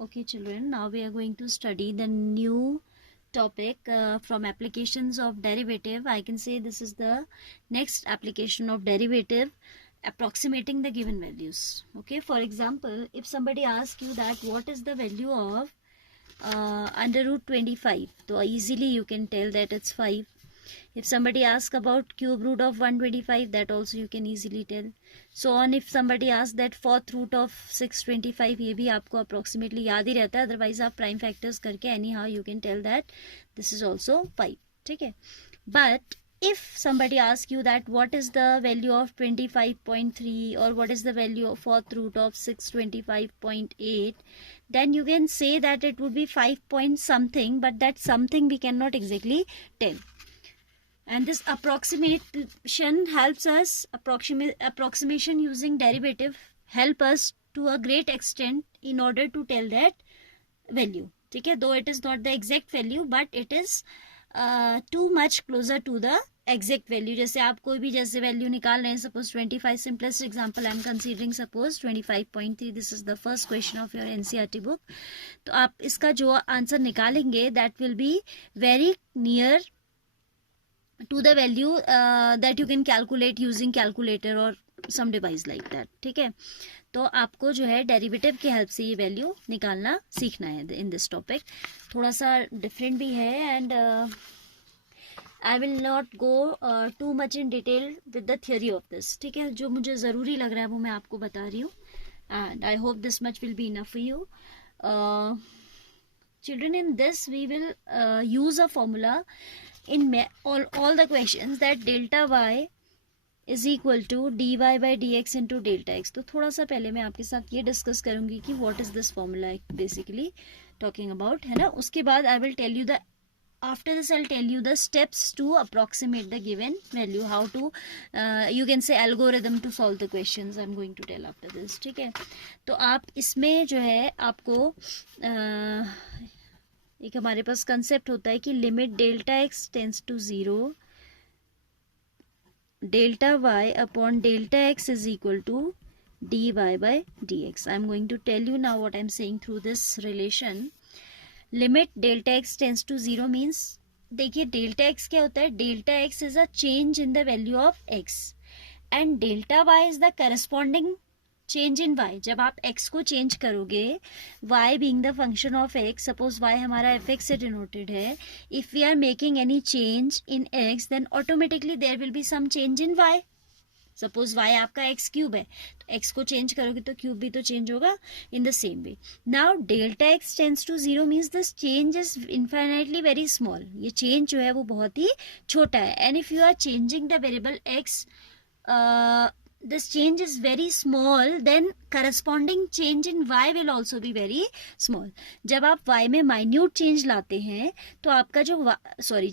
Okay, children, now we are going to study the new topic from applications of derivative. I can say this is the next application of derivative, approximating the given values. Okay, for example, if somebody asks you that what is the value of under root 25, so easily you can tell that it's 5. If somebody asks about cube root of 125, that also you can easily tell. So on, if somebody asks that fourth root of 625, ये भी आपको approximately याद ही रहता है, otherwise आप prime factors करके anyhow you can tell that this is also 5. ठीक है. But if somebody asks you that what is the value of 25.3 or what is the value of fourth root of 625.8, then you can say that it would be 5 point something, but that something we cannot exactly tell. And this approximation helps us, approximation using derivative help us to a great extent in order to tell that value. ठीक है, though it is not the exact value, but it is too much closer to the exact value. जैसे आप कोई भी जैसे value निकाल रहे हैं, suppose 25, simplest example I am considering, suppose 25.3, this is the first question of your NCERT book. तो आप इसका जो आंसर निकालेंगे that will be very near to the value that you can calculate using calculator or some device like that. ठीक है, तो आपको जो है डेरिवेटिव की हेल्प से ये वैल्यू निकालना सीखना है इन दिस टॉपिक. थोड़ा सा डिफरेंट भी है and I will not go too much in detail with the theory of this. ठीक है, जो मुझे ज़रूरी लग रहा है वो मैं आपको बता रही हूँ and I hope this much will be enough for you. Children, in this we will use a formula in all the questions that delta y is equal to dy by dx into delta x. तो थोड़ा सा पहले मैं आपके साथ ये discuss करूँगी कि what is this formula basically talking about, है ना. उसके बाद I will tell you the, after this I'll tell you the steps to approximate the given value, how to you can say algorithm to solve the questions I'm going to tell after this. ठीक है, तो आप इसमें जो है आपको एक हमारे पास कंसेप्ट होता है कि limit delta x tends to 0, delta y upon delta x is equal to d y by d x. I am going to tell you now what I am saying through this relation. Limit delta x tends to 0 means, देखिए delta x क्या होता है, delta x is a change in the value of x and delta y is the corresponding change in y. जब आप x को change करोगे, y being the function of x, suppose y हमारा fx से denoted है, if we are making any change in x then automatically there will be some change in y. Suppose y आपका x cube है, तो x को change करोगे तो cube भी तो चेंज होगा. In the same way now delta x tends to 0 means this change is infinitely very small. ये चेंज जो है वो बहुत ही छोटा है. And if you are changing the variable x, this change is very small, then corresponding change in y will also be very small. जब आप y में माइन्यूट चेंज लाते हैं तो आपका जो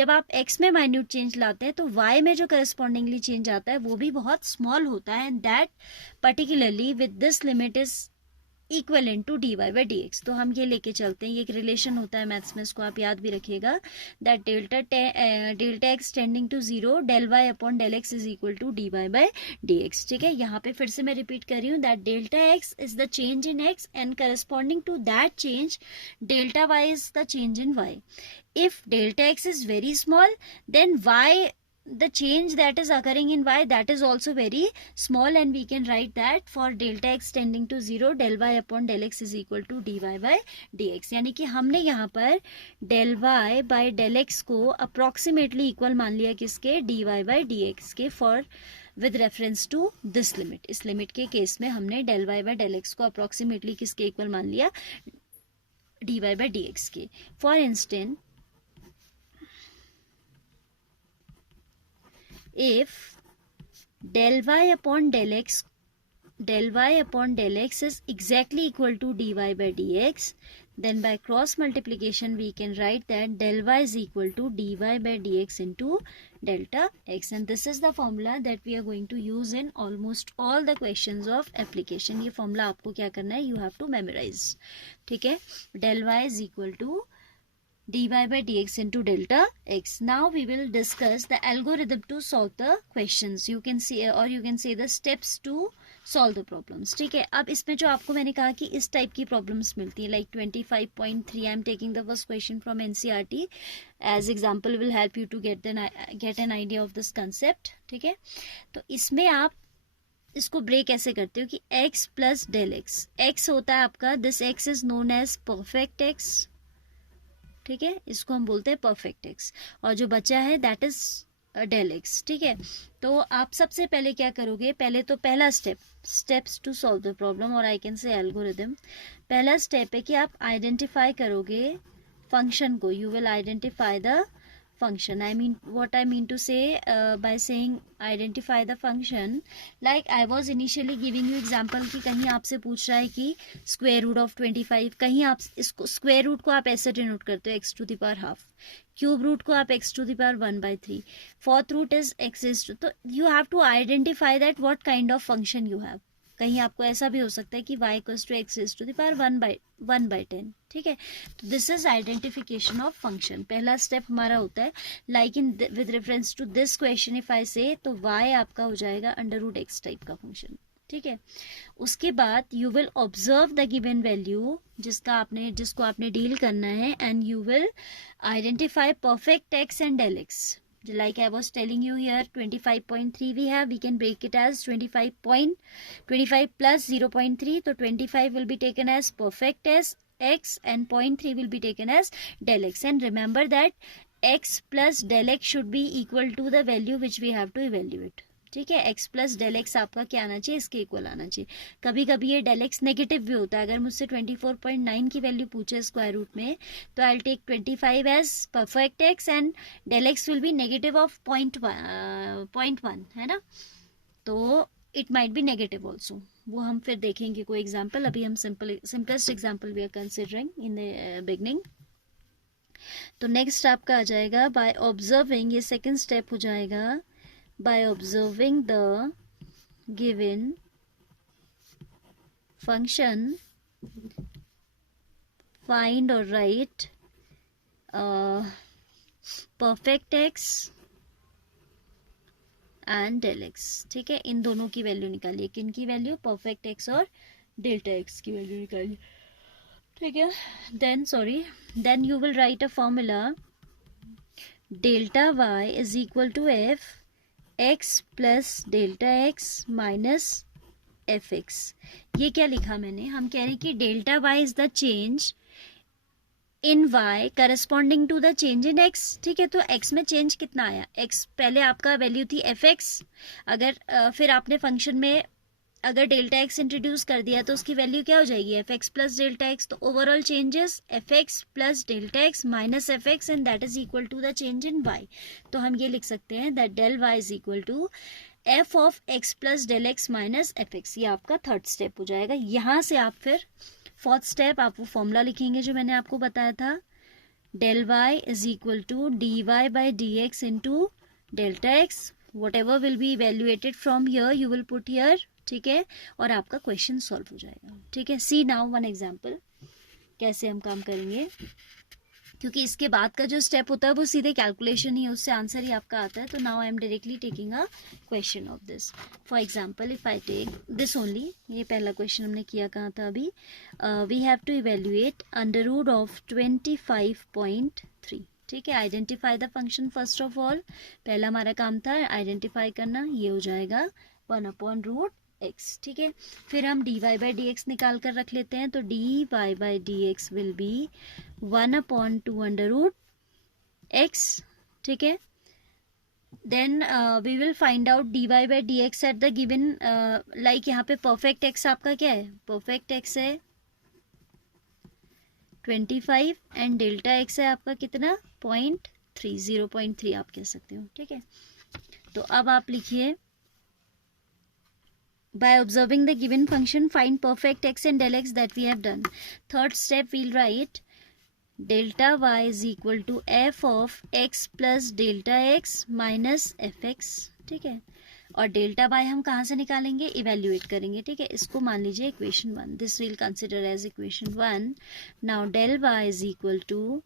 जब आप x में माइन्यूट चेंज लाते हैं तो y में जो करस्पॉन्डिंगली चेंज आता है वो भी बहुत स्मॉल होता है. And that particularly with this limit is equivalent to d y by d x. तो हम ये लेके चलते हैं, ये एक रिलेशन होता है मैथ्स में, इसको आप याद भी रखिएगा, that delta x tending to 0 del y upon del x is equal to d y by d x. ठीक है, यहाँ पे फिर से मैं रिपीट कर रही हूँ that delta x is the change in x and corresponding to that change delta y is the change in y. इफ डेल्टा एक्स इज वेरी स्मॉल देन वाई, the change that is occurring in y, that is also very small, and we can write that for delta x tending to 0 del y upon del x is equal to dy by dx. यानी कि हमने यहाँ पर del y by del x को approximately equal मान लिया किसके, dy by dx के, for with reference to this limit. इस लिमिट के केस में हमने del y by del x को अप्रोक्सीमेटली किसके इक्वल मान लिया, dy by dx के. For instance, if del y upon del x is exactly equal to dy by dx, then by cross multiplication we can write that del y is equal to dy by dx into delta x. And this is the formula that we are going to use in almost all the questions of application. ये formula आपको क्या करना है, you have to memorize. ठीक है, del y is equal to dy by dx into delta x. Now we will discuss the algorithm to solve the questions. You can see, or you can say the steps to solve the problems. ठीक है, अब इसमें जो आपको मैंने कहा कि इस टाइप की प्रॉब्लम्स मिलती है, like 25.3 I am taking the first question from NCERT as example, will help you to get an idea of this concept. ठीक है, तो इसमें आप इसको ब्रेक ऐसे करते हो कि x plus del x, x होता है आपका, this x is known as perfect x. ठीक है, इसको हम बोलते हैं परफेक्ट x, और जो बचा है दैट इज डेल एक्स. ठीक है, तो आप सबसे पहले क्या करोगे, पहले तो पहला steps to solve the problem, और आई कैन से एल्गोरिदम. पहला स्टेप है कि आप आइडेंटिफाई करोगे फंक्शन को. You will identify the function. What I mean to say by saying identify the function, like I was initially giving you example कि कहीं आपसे पूछ रहा है कि square root of 25, कहीं आप इसको square root को आप ऐसे डिनोट करते हो x to the power half, cube root को आप x to the power 1/3, fourth root is x is to, तो you have to identify that what kind of function you have. कहीं आपको ऐसा भी हो सकता है कि y equals to x is to the power 1/10. ठीक है, तो this is identification of function. पहला स्टेप हमारा होता है like in with reference to this question if I say, तो y आपका हो जाएगा √x टाइप का फंक्शन. ठीक है, उसके बाद you will observe the given value जिसको आपने डील करना है, and you will identify perfect x and del x. Like I was telling you here, 25.3 we have, we can break it as 25 plus 0.3, so 25 will be taken as perfect as x and 0.3 will be taken as del x. And remember that x plus del x should be equal to the value which we have to evaluate. ठीक है, x plus del x आपका क्या आना चाहिए, इसके equal आना चाहिए. कभी कभी ये डेल एक्स नेगेटिव भी होता है. अगर मुझसे 24.9 की वैल्यू पूछे स्क्वायर रूट में, तो I will take 25 as perfect x and del x will be negative of 0.1, है ना. तो it might be negative also, वो हम फिर देखेंगे कोई एग्जाम्पल. अभी हम simplest example we are considering in the beginning. तो नेक्स्ट आपका आ जाएगा बाय ऑब्जर्विंग, ये सेकेंड स्टेप हो जाएगा. By observing the given function, find or write perfect x and del x. ठीक है, इन दोनों की वैल्यू निकालिए. किन की वैल्यू, परफेक्ट x और डेल्टा x की वैल्यू निकालिए. ठीक है, then you will write a formula delta y is equal to f x plus delta x minus f x. ये क्या लिखा मैंने, हम कह रहे कि delta y is the change in y corresponding to the change in x. ठीक है, तो x में चेंज कितना आया, x पहले आपका वैल्यू थी एफ एक्स, अगर फिर आपने फंक्शन में अगर डेल्टा एक्स इंट्रोड्यूस कर दिया तो उसकी वैल्यू क्या हो जाएगी, f x plus delta x. तो overall changes f x plus delta x minus f x, and that is equal to the change in y. तो हम ये लिख सकते हैं that del y is equal to f of x plus del x minus f x. ये आपका third step हो जाएगा. यहाँ से आप फिर फोर्थ स्टेप आप वो फॉर्मूला लिखेंगे जो मैंने आपको बताया था, del y is equal to d y by d x into delta x. Whatever will be evaluated from here you will put here. ठीक है, और आपका क्वेश्चन सॉल्व हो जाएगा. ठीक है, सी नाउ वन एग्जाम्पल कैसे हम काम करेंगे, क्योंकि इसके बाद का जो स्टेप होता है वो सीधे कैलकुलेशन ही है, उससे आंसर ही आपका आता है. तो now I am directly taking a question of this. For example if I take this only, ये पहला क्वेश्चन हमने किया कहाँ था अभी, we have to evaluate under root of 25.3. ठीक है, identify the function first of all. पहला हमारा काम था आइडेंटिफाई करना, ये हो जाएगा 1/√x. ठीक है, फिर हम dy बाई डी एक्स निकाल कर रख लेते हैं. तो dy by d x will be 1/2√x. ठीक है, then we will find out dy by d x at the given, like यहाँ पे परफेक्ट x आपका क्या है, परफेक्ट x है 25 एंड डेल्टा x है आपका कितना 0.3, 0.3 आप कह सकते हो. ठीक है, तो अब आप लिखिए by observing the given function find perfect x and del x, that we have done. Third step we'll write delta y is equal to f of x plus delta x minus fx. ठीक है, और delta by हम कहाँ से निकालेंगे, evaluate करेंगे. ठीक है, इसको मान लीजिए equation 1, this will consider as equation 1. Now del y is equal to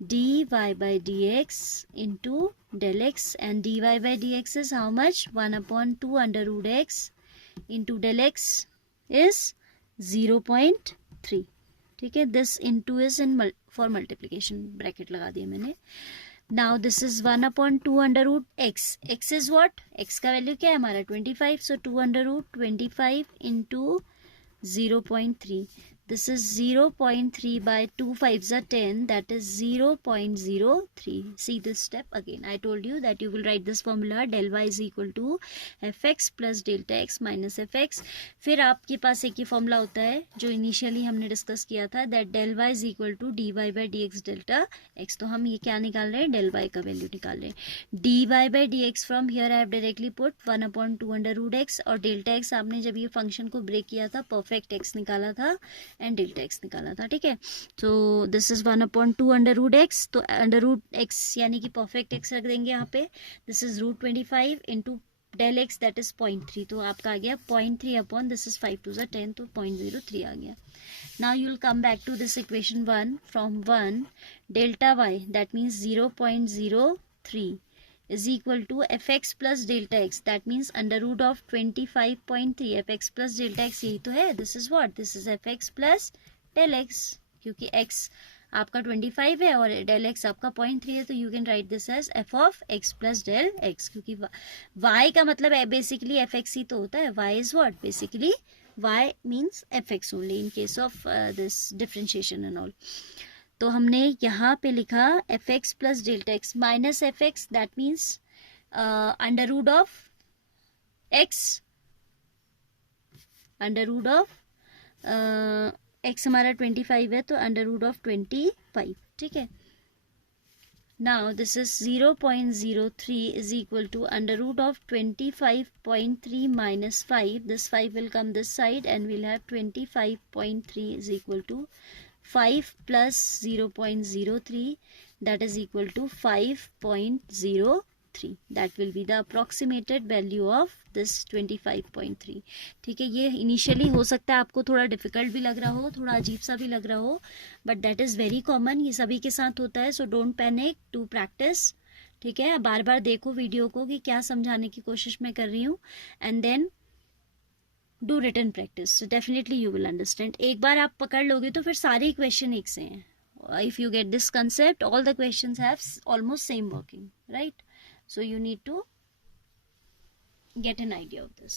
dy by dx into del x, and dy by dx is how much, 1/2 √x into del x is 0.3. ठीक है, this into is in for multiplication, bracket लगा दिया मैंने. Now this is 1/2 under root x. X is what, x का value क्या है हमारा 25, so 2 under root 25 into 0.3. This is 0.3 by 2 5s are 10, that is 0.03. See this step again. I told you that you will write this formula del y is equal to fx plus delta x minus fx. फिर आपके पास एक ही formula होता है जो initially हमने discuss किया था, that del y is equal to dy by dx delta x. तो हम ये क्या निकाल रहे हैं, del y का वैल्यू निकाल रहे हैं. dy by dx from here I have directly put 1/2 under root x, और delta x आपने जब ये फंक्शन को ब्रेक किया था परफेक्ट x निकाला था एंड डेल्टा एक्स निकाला था. ठीक है, तो this is 1/2 under root x. तो अंडर रूट एक्स यानी कि परफेक्ट एक्स रख देंगे यहाँ पे. This is root 25 into del x that is 0.3. तो आपका आ गया 0.3 अपॉन दिस इज 5 2 10, तो 0.03 आ गया. Now you will come back to this equation 1. From 1 delta y that means 0.03 is equal to fx plus delta x, that means under root of 25.3. fx plus delta x यही तो है. this is what, this is fx plus del x, क्योंकि x आपका 25 है और del x आपका 0.3 है, तो you can write this as f of x plus del x, क्योंकि y का मतलब है बेसिकली fx ही तो होता है. y is what, basically y means fx only in case of this differentiation and all. तो हमने यहाँ पे लिखा f x plus delta x minus f x, that means under root of x, under root of x हमारा 25 है तो under root of 25. ठीक है, now this is 0.03 is equal to under root of 25.3 minus 5. This 5 will come this side and will have 25.3 is equal to 5 plus 0.03, that is equal to 5.03. that will be the approximated value of this 25.3. ठीक है, ये initially हो सकता है आपको थोड़ा difficult भी लग रहा हो, थोड़ा अजीब सा भी लग रहा हो, but that is very common, ये सभी के साथ होता है. So don't panic, to practice. ठीक है, बार बार देखो वीडियो को कि क्या समझाने की कोशिश मैं कर रही हूँ, and then do written practice. Definitely you will understand. एक बार आप पकड़ लोगे तो फिर सारे क्वेश्चन एक से हैं. If you get this concept, all the questions have almost same working, right? So you need to get an idea of this.